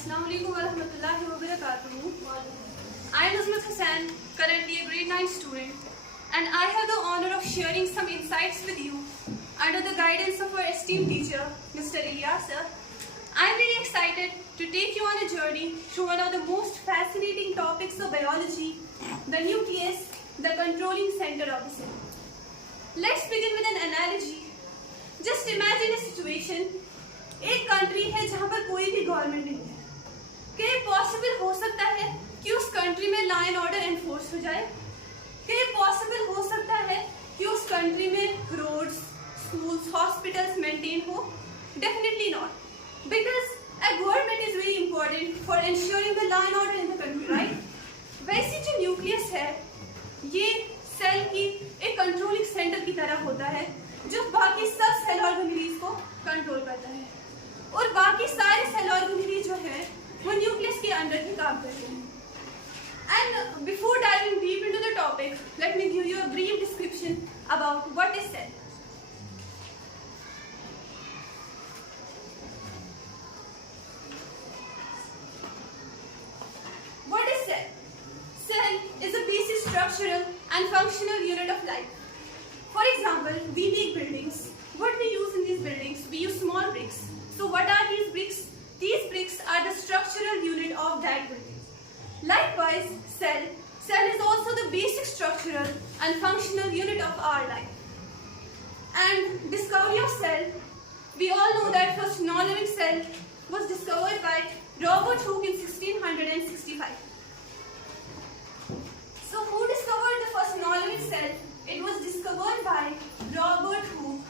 Assalamu alaikum wa rahmatullahi wa barakatuh. I am Azmat Hussain, currently a grade 9 student, and I have the honor of sharing some insights with you under the guidance of our esteemed teacher, Mr. Ilyas. I am very excited to take you on a journey through one of the most fascinating topics of biology, the nucleus, the controlling center of the cell. Let's begin with an analogy. Just imagine a situation. एक country है जहाँ पर कोई भी government नहीं है. क्या ये पॉसिबल हो सकता है कि उस कंट्री में लॉ एंड ऑर्डर एनफोर्स हो जाए? क्या ये पॉसिबल हो सकता है कि उस कंट्री में रोड्स, स्कूल्स, हॉस्पिटल्स मेंटेन हो? Definitely not, because a government is very important for ensuring the law and order in the country, right? वैसे जो न्यूक्लियस है ये सेल की एक कंट्रोलिंग सेंटर की तरह होता है जो बाकी सब सेल ऑर्गेनेलिज को कंट्रोल करता है, और बाकी सारे सेल ऑर्गेनेलिज जो है वो न्यूक्लियस के अंडर ही काम करते हैं. And before diving deep into the topic, let me give you a brief description about what is cell. What is cell? Cell is a basic structural and functional unit of life. For example, we make buildings. What we use in these buildings? We use small bricks. So what are these bricks? These bricks are the structural unit of that building. Likewise, cell is also the basic structural and functional unit of our life. And discovery of cell, we all know that first non-living cell was discovered by Robert Hooke in 1665. So who discovered the first non-living cell? It was discovered by Robert Hooke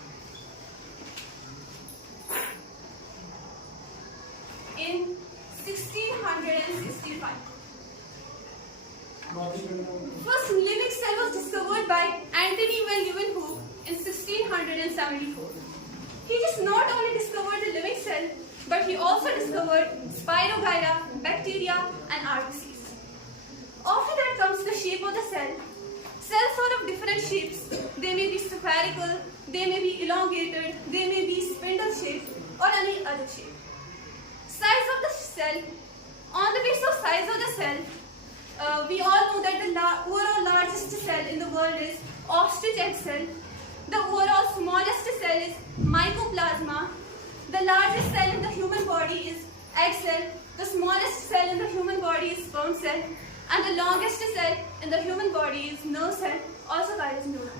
in 1665. First living cell was discovered by Anthony van Leeuwenhoek in 1674. He just not only discovered the living cell, but he also discovered Spirogyra, bacteria, and RBCs. After that comes the shape of the cell. Cells are of different shapes. They may be spherical, they may be elongated, they may be spindle shaped, or any other shape. Size of the cell. On the basis of size of the cell, we all know that the overall largest cell in the world is ostrich egg cell. The overall smallest cell is mycoplasma. The largest cell in the human body is egg cell. The smallest cell in the human body is sperm cell. And the longest cell in the human body is nerve cell, also called as neuron.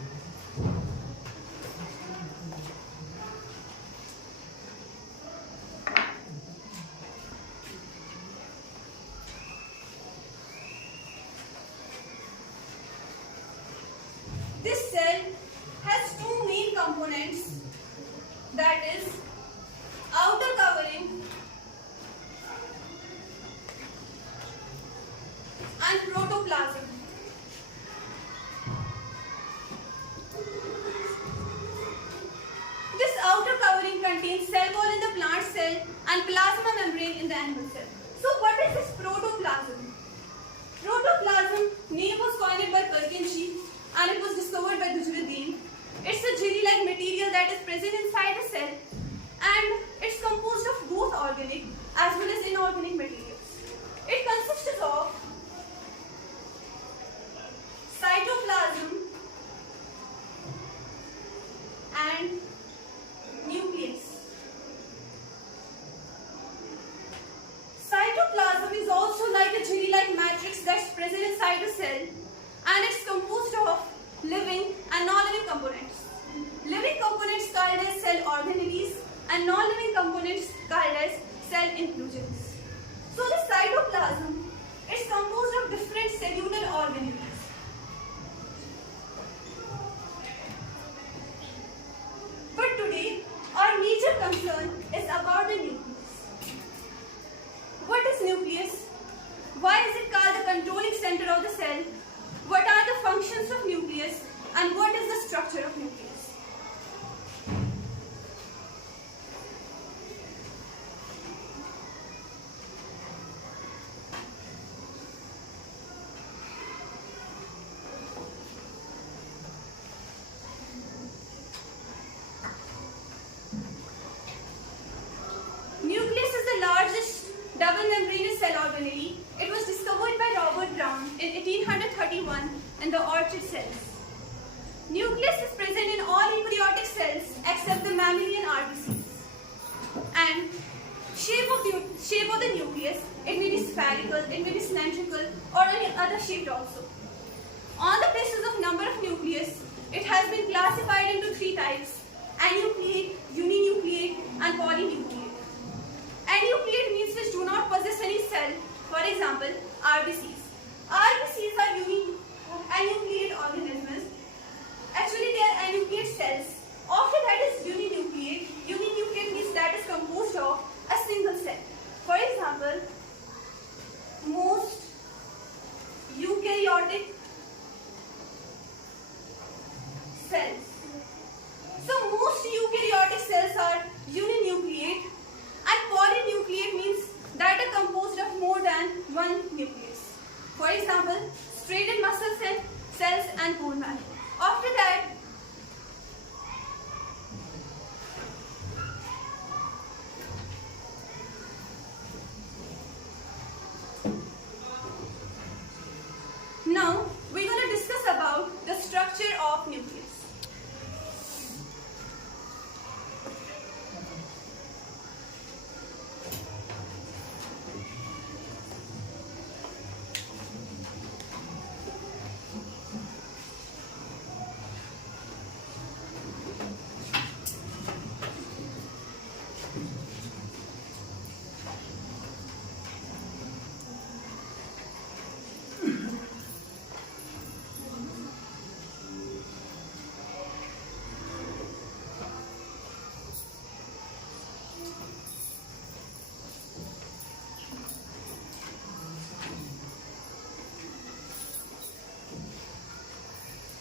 This cell has two main components, that is outer covering and protoplasm. This outer covering contains cell wall in the plant cell and plasma membrane in the animal cell. So what is this protoplasm? Protoplasm name was coined by Purkinje and it was discovered by Dujruddin. It's a jelly-like material that is present inside the cell, and it's composed of both organic as well as inorganic materials. It consists of cytoplasm and nucleus. Cytoplasm is also like a jelly-like matrix that's present inside the cell, and it's composed of living and non-living components. Living components called as cell organelles and non-living components called as cell inclusions. So the cytoplasm is composed of different cellular organelles. But today our major concern is about the nucleus. What is nucleus? Why is it called the controlling center of the cell? What are the functions of nucleus, and what is the structure of nucleus? Nucleus is the largest double membrane shape of the nucleus. It may be spherical, it may be cylindrical, or any other shaped also. On the basis of number of nucleus, it has been classified into three types: anucleate, uninucleate, and polynucleate. Anucleate means which do not possess any cell. For example, RBCs. RBCs are anucleate organisms. Actually, they are anucleate cells. After that is uninucleate. Uninucleate means that is composed of a single cell. For example, most eukaryotic cells. So most eukaryotic cells are uninucleate, and polynucleate means that are composed of more than one nucleus. For example, striated muscle cells and bone marrow. After that, now we're going to discuss about the structure of nucleus.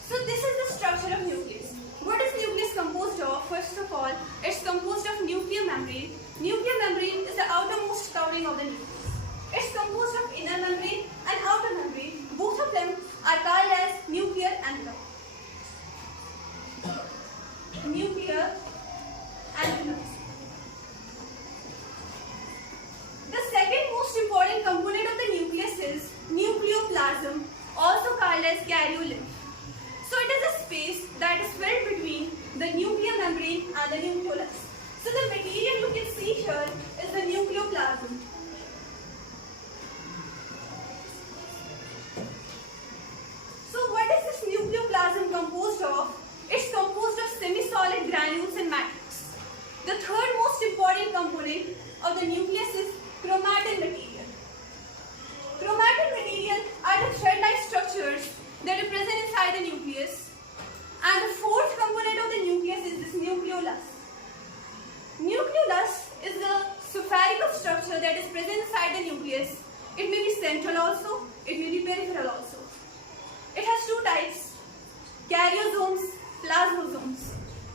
So this is the structure of nucleus. What is nucleus composed of? First of all, it's composed of nuclear membrane. Nuclear membrane is the outermost covering of the nucleus. It's composed of inner membrane and outer membrane. Both of them are called as nuclear envelope. Nuclear envelope. The second most important component of the nucleus is nucleoplasm, also called as karyolymph. So it is a space that is filled between the nuclear membrane and the nucleus. So the material you can see here is the nucleoplasm. So what is this nucleoplasm composed of? It's composed of semi-solid granules and matrix. The third most important component of the nucleus is chromatin material. Chromatin material are the thread-like structures that are present inside the nucleus. And the fourth component of the nucleus is this nucleolus. Nucleolus is the spherical structure that is present inside the nucleus. It may be central also, it may be peripheral also. It has two types: karyosomes, plasmosomes.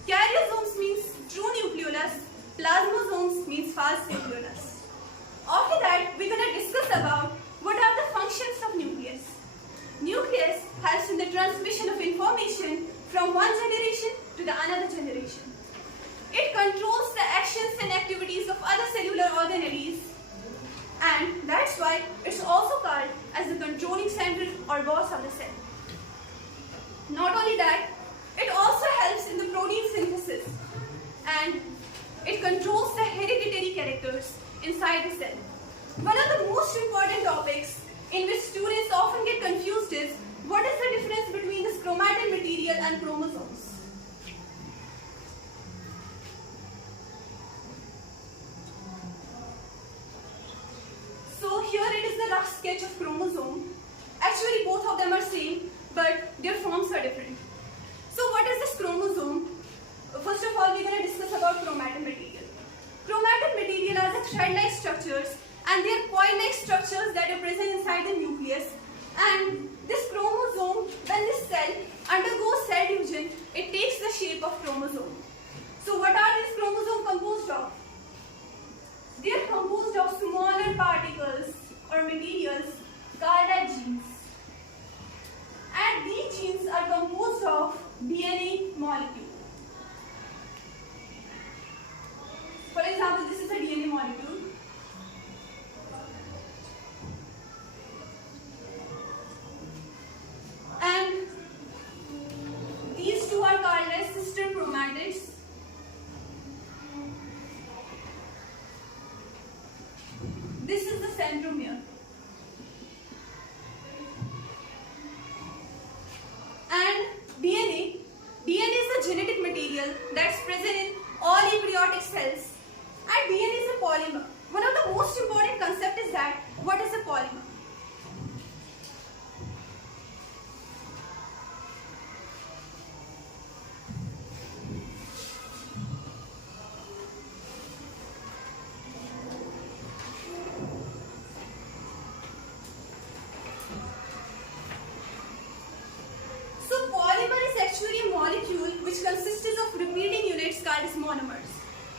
Karyosomes means true nucleolus, plasmosomes means false nucleolus. After that, we're going to discuss about what are the functions of nucleus. Nucleus helps in the transmission of information from one generation to the another generation. It controls the actions and activities of other cellular organelles, and that's why it's also called as the controlling center or boss of the cell. Not only that, it also helps in the protein synthesis, and it controls the hereditary characters inside the cell. One of the most important topics in which students often get confused is what is the difference between this chromatin material and chromosomes. So here it is the rough sketch of chromosome. Actually both of them are same, but their forms are different. So what is this chromosome? First of all, we're going to discuss about chromatin material. Chromatin material are the thread-like structures, and they are coil-like structures that are present inside the nucleus. And this chromosome, when this cell undergoes cell division, it takes the shape of chromosome. So what are these chromosomes composed of? They are composed of smaller particles or materials called as genes. And these genes are composed of DNA molecule. For example, this is a DNA molecule. And these two are called as sister chromatids. concept is that what is a polymer? So polymer is actually a molecule which consists of repeating units called as monomers.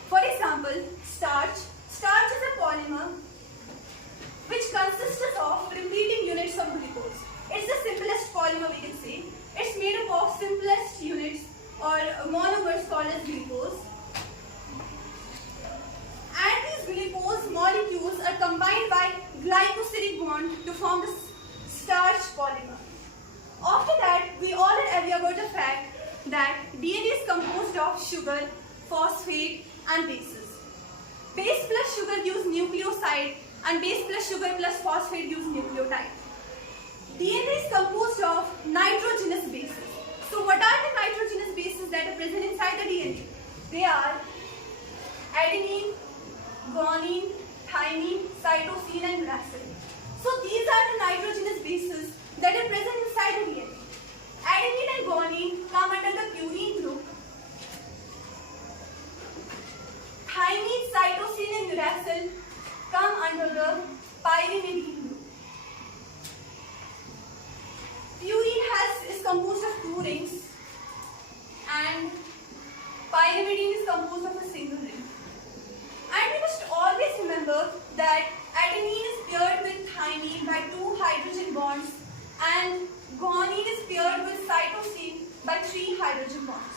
For example, starch. Starch is a polymer which consists of repeating units of glucose. It's the simplest polymer we can say. It's made up of simplest units or monomers called as glucose. And these glucose molecules are combined by glycosidic bond to form the starch polymer. After that, we all are aware about the fact that DNA is composed of sugar, phosphate and bases. Base plus sugar gives nucleoside and base plus sugar plus phosphate gives nucleotide. DNA is composed of nitrogenous bases. So what are the nitrogenous bases that are present inside the DNA? They are adenine, guanine, thymine, cytosine and uracil. So these are the nitrogenous bases that are present inside the DNA. Adenine and guanine come under the purine group. Thymine, cytosine and uracil come under the pyrimidine group. Purine is composed of 2 rings and pyrimidine is composed of a single ring. And we must always remember that adenine is paired with thymine by 2 hydrogen bonds and guanine is paired with cytosine by 3 hydrogen bonds.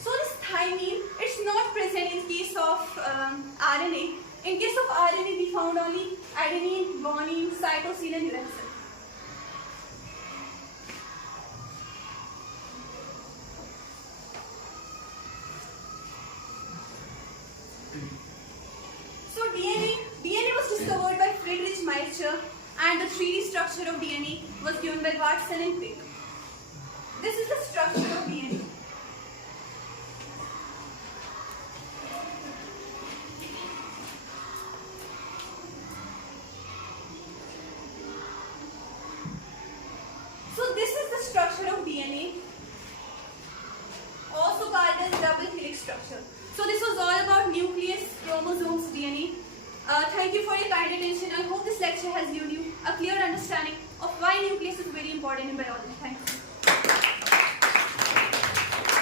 So this thymine, it's not present in case of RNA. In case of RNA, we found only adenine, guanine, cytosine and uracil. So DNA was discovered by Friedrich Miescher and the 3D structure of DNA was given by Watson and Crick. This is the structure of DNA. So this is the structure of DNA, also called as double helix structure. So this was all about nucleus, chromosomes, DNA. Thank you for your kind attention. I hope this lecture has given you a clear understanding of why nucleus is very important in biology. Thank you.